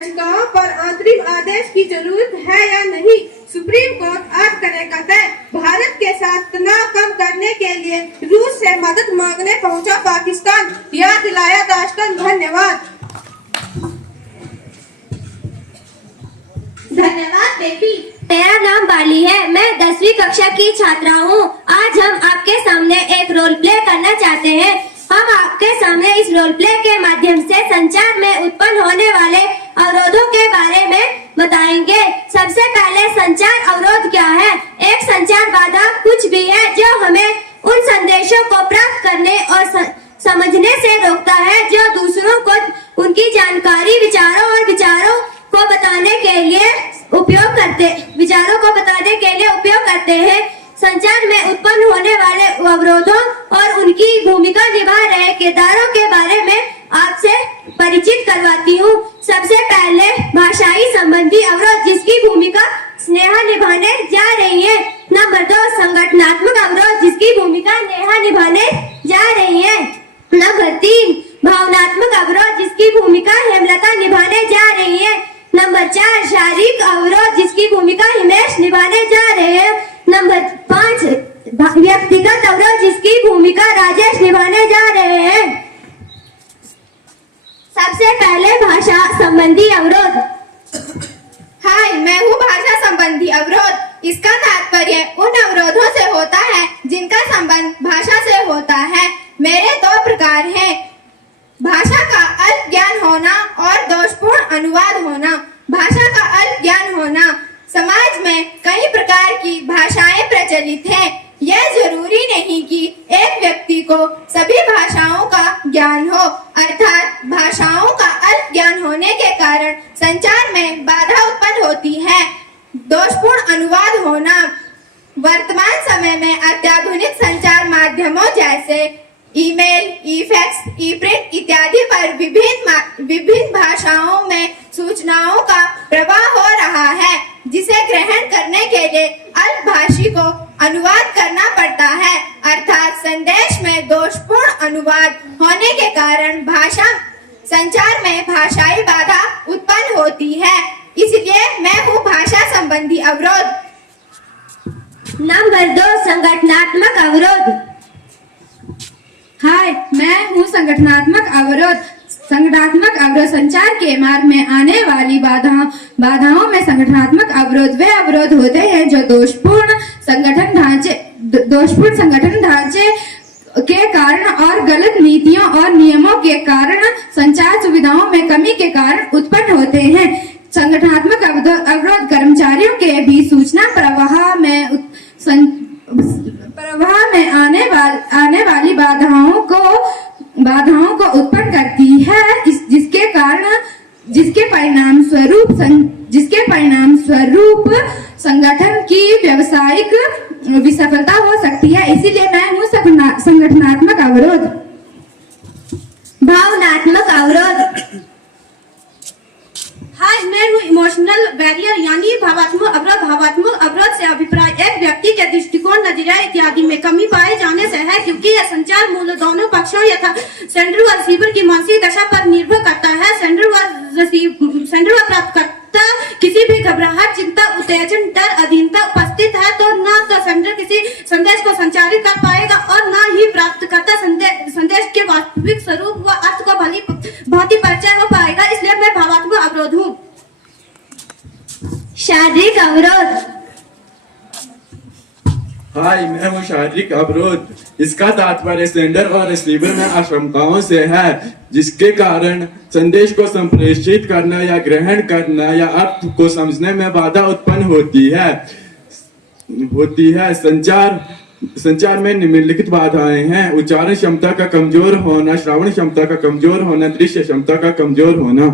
याचिकाओं पर अंतरिम आदेश की जरूरत है या नहीं, सुप्रीम कोर्ट आज करेगा तय। भारत के साथ तनाव कम करने के लिए रूस से मदद मांगने पहुंचा पाकिस्तान, याद दिलाया दाश्तन। धन्यवाद। धन्यवाद बेटी। मेरा नाम बाली है, मैं 10वीं कक्षा की छात्रा हूँ। आज हम आपके सामने एक रोल प्ले करना चाहते हैं। हम आपके सामने इस रोल प्ले के माध्यम से संचार में उत्पन्न होने वाले अवरोधों के बारे में बताएंगे। सबसे पहले संचार अवरोध क्या है? एक संचार बाधा कुछ भी है जो हमें उन संदेशों को प्राप्त करने और समझने से रोकता है जो दूसरों को उनकी जानकारी, विचारों को बताने के लिए उपयोग करते हैं। संचार में उत्पन्न होने वाले अवरोधों और उनकी भूमिका निभा रहे किरदारों के बारे में आपसे परिचित करवाती हूँ। सबसे पहले भाषाई संबंधी अवरोध, जिसकी भूमिका स्नेहा निभाने जा रही है। नंबर 2 संगठनात्मक अवरोध, जिसकी भूमिका नेहा निभाने जा रही है। नंबर 3 भावनात्मक अवरोध, जिसकी भूमिका हेमलता निभाने जा रही है। नंबर 4 शारीरिक अवरोध, जिसकी भूमिका हिमेश निभाने जा रहे हैं। नंबर 5 व्यक्तिगत अवरोध, जिसकी भूमिका राजेश निभाने जा रहे हैं। सबसे पहले भाषा संबंधी अवरोध। हाय, मैं हूँ भाषा संबंधी अवरोध। इसका तात्पर्य उन अवरोधों से होता है जिनका संबंध भाषा से होता है। मेरे 2 प्रकार हैं, भाषा का अल्प ज्ञान होना और दोषपूर्ण अनुवाद होना। भाषा का अल्प ज्ञान होना, समाज में कई प्रकार की भाषाएं प्रचलित हैं। यह जरूरी नहीं कि एक व्यक्ति को सभी भाषाओं का ज्ञान हो, अर्थात भाषाओं का अल्प ज्ञान होने के कारण संचार में बाधा उत्पन्न होती है। दोषपूर्ण अनुवाद होना, वर्तमान समय में अत्याधुनिक संचार माध्यमों जैसे ईमेल, ई-फैक्स, ई-प्रिंट इत्यादि पर विभिन्न भाषाओं में सूचनाओं का प्रवाह हो रहा है, जिसे ग्रहण करने के लिए अल्पभाषी को अनुवाद करना पड़ता है। अर्थात संदेश में दोषपूर्ण अनुवाद होने के कारण भाषा संचार में भाषाई बाधा उत्पन्न होती है। इसलिए मैं हूँ भाषा संबंधी अवरोध। नंबर 2 संगठनात्मक अवरोध। हाय, मैं हूँ संगठनात्मक अवरोध। संगठनात्मक अवरोध संचार के मार्ग में आने वाली बाधाओं में संगठनात्मक अवरोध वे अवरोध होते हैं जो दोषपूर्ण संगठन ढांचे के कारण और गलत नीतियों और नियमों के कारण संचार सुविधाओं में कमी के कारण उत्पन्न होते हैं। संगठनात्मक अवरोध कर्मचारियों के बीच सूचना प्रवाह में आने वाली बाधाओं को उत्पन्न करती है, जिसके परिणाम स्वरूप संगठन की व्यावसायिक विफलता हो सकती है। इसीलिए मैं हूँ संगठनात्मक अवरोध। भावनात्मक अवरोध। हाय, मैं हूँ इमोशनल बैरियर यानी भावात्मक अवरोध। भावात्मक अवरोध से अभिप्राय एक व्यक्ति के दृष्टिकोण, नजरिया इत्यादि में कमी पाए जाने से है, क्योंकि यह संचार मूल्य दोनों पक्षों यथा सेंडर व रिसीवर की मानसिक दशा पर निर्भर करता है। सेंडर व प्राप्तकर्ता किसी भी घबराहट, चिंता, उत्तेजन, डर, अधीनता उपस्थित है तो न तो सेंडर किसी संदेश को संचारित कर पाएगा और न ही प्राप्तकर्ता संदेश के वास्तविक स्वरूप व अर्थ को भली भांति परिचय हो पाएगा। इसलिए मैं भावात्मक अवरोध हूँ। शारीरिक अवरोध। हाय, मैं हूँ शारीरिक अवरोध। इसका तात्पर्य सेंडर और रिसीवर में आशंकाओं से है, जिसके कारण संदेश को संप्रेषित करना या ग्रहण करना या अर्थ को समझने में बाधा उत्पन्न होती है। संचार में निम्नलिखित बाधाएं हैं: उच्चारण क्षमता का कमजोर होना, श्रवण क्षमता का कमजोर होना, दृश्य क्षमता का कमजोर होना।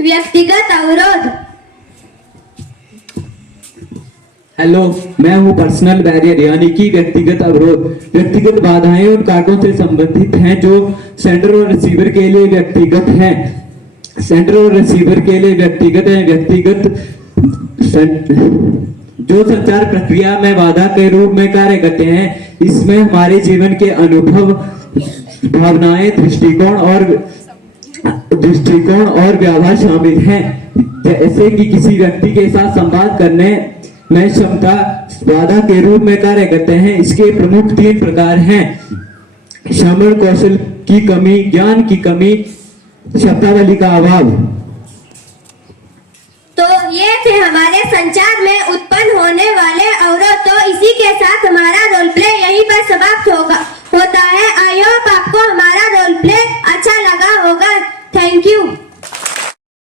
व्यक्तिगत अवरोध। हेलो, मैं हूँ पर्सनल बैरियर यानी कि व्यक्तिगत अवरोध। व्यक्तिगत बाधाएं उन कारकों से संबंधित हैं जो सेंडर और रिसीवर के लिए व्यक्तिगत हैं। सेंडर और रिसीवर के लिए व्यक्तिगत जो संचार प्रक्रिया में बाधा के रूप में कार्य करते हैं। इसमें हमारे जीवन के अनुभव, भावनाएं, दृष्टिकोण और दृष्टिकोण और व्यवहार शामिल हैं, जैसे कि किसी व्यक्ति के साथ संवाद करने में क्षमता बाधा के रूप में कार्य करते हैं। इसके प्रमुख 3 प्रकार हैं: श्रवण कौशल की कमी, ज्ञान की कमी, शब्दावली का अभाव। तो ये थे हमारे संचार में उत्पन्न होने वाले अवरोध। तो इसी के साथ हमारा